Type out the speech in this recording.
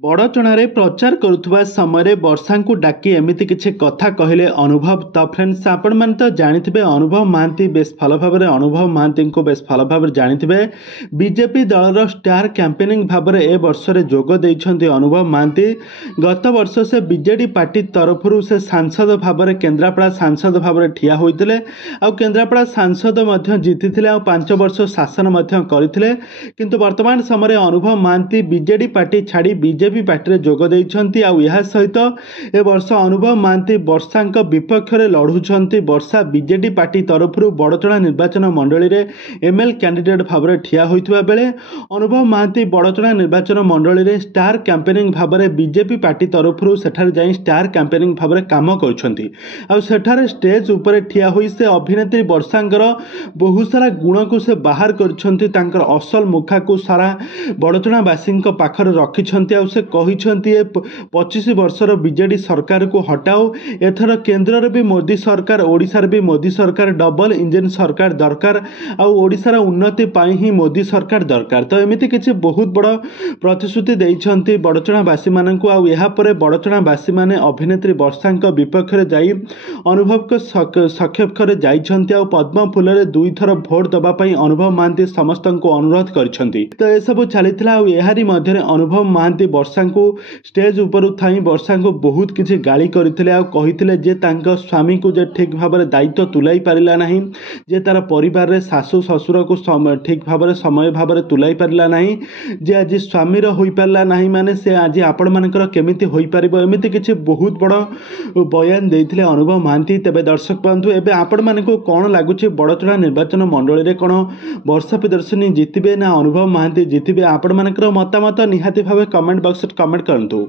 बड़चणारे प्रचार करुवा समय वर्षा को डाकी एमती किसी कथा कहले अनुभव। तो फ्रेंड्स आपण मैंने तो जानिथे अनुभव महांती बेस भल भाव में अनुभव महांती को बेस भल भाव जानिथे बीजेपी दलर स्टार कैंपेनिंग भाव में ए वर्ष में जोग देइछन्ति अनुभव महांती। गत वर्ष से बीजेडी पार्टी तरफ से सांसद भाव में केन्द्रापड़ा सांसद भाव में ठिया होते केन्द्रापड़ा सांसद जीति 5 वर्ष शासन करते किंतु वर्तमान समय अनुभव महांती बीजेडी पार्टी छाड़ी बीजेपी पार्टी में जोग देइछन्ति। यह सहित ए वर्ष अनुभव महांती वर्षा विपक्ष में लड़ुंट। वर्षा बीजेडी पार्टी तरफ बड़चणा निर्वाचन मंडली में एमएल कैंडिडेट भाव में ठिया होइतिबा बेले अनुभव महांती बड़चणा निर्वाचन मंडली में स्टार कैंपेनिंग भाव में बीजेपी पार्टी तरफ सेठारे जाई स्टार कैंपेनिंग भाव में काम करछन्ति। सेठारे स्टेज उपर ठिया होई से अभिनेत्री वर्षांकर बहुत सारा गुण को से बाहर करछन्ति। तांकर असल मुखा को सारा बड़चणावासी पाखरे रखिछन्ति। से कहिछन्ति 25 वर्षर बीजेडी सरकार को हटाओ, एथर केंद्र रे भी मोदी सरकार, ओडिशा रे भी मोदी सरकार, डबल इंजन सरकार दरकार, ओडिशार उन्नति पाई ही मोदी सरकार दरकार। तो एमिति किछि बहुत बड़ प्रतिश्रुति देइछन्ति बड़चणावासी माननकु। या पर बड़चणावासी माने अभिनेत्री वर्षांक विपक्ष में जाई अनुभव को सक्षेप जाइछन्ति। पद्म फूल रे 2 थर भोट दबा पई अनुभव महांती समस्त को अनुरोध करछन्ति। तो ए सब चलीथिला। एहारी मध्य अनुभव महांती वर्षा को स्टेज ऊपर थाई वर्षा को बहुत किसी गाली करते कही जे तांका स्वामी को जे ठीक भाव में दायित्व तुलाई पारिला नहीं, जे तार परिवार रे सासु ससुर को ठीक भाव में समय भाव में तुलाई पारिला नहीं, जे आज स्वामीर होई पारला नहीं माने से आज आपण मानकर केमिति होई पारिबो। एमिति किछि बहुत बड़ बयान देइथिले अनुभव महांती। तेबे दर्शक बंधु एबे आपण मानको कोन लागुछि बड़चणा निर्वाचन मंडली रे कोन वर्षा प्रदर्शनी जितिबे ना अनुभव महांती जितिबे? आपण मानकर मतामत निहाती भाव कमेंट बॉक्स कमेंट करंतु।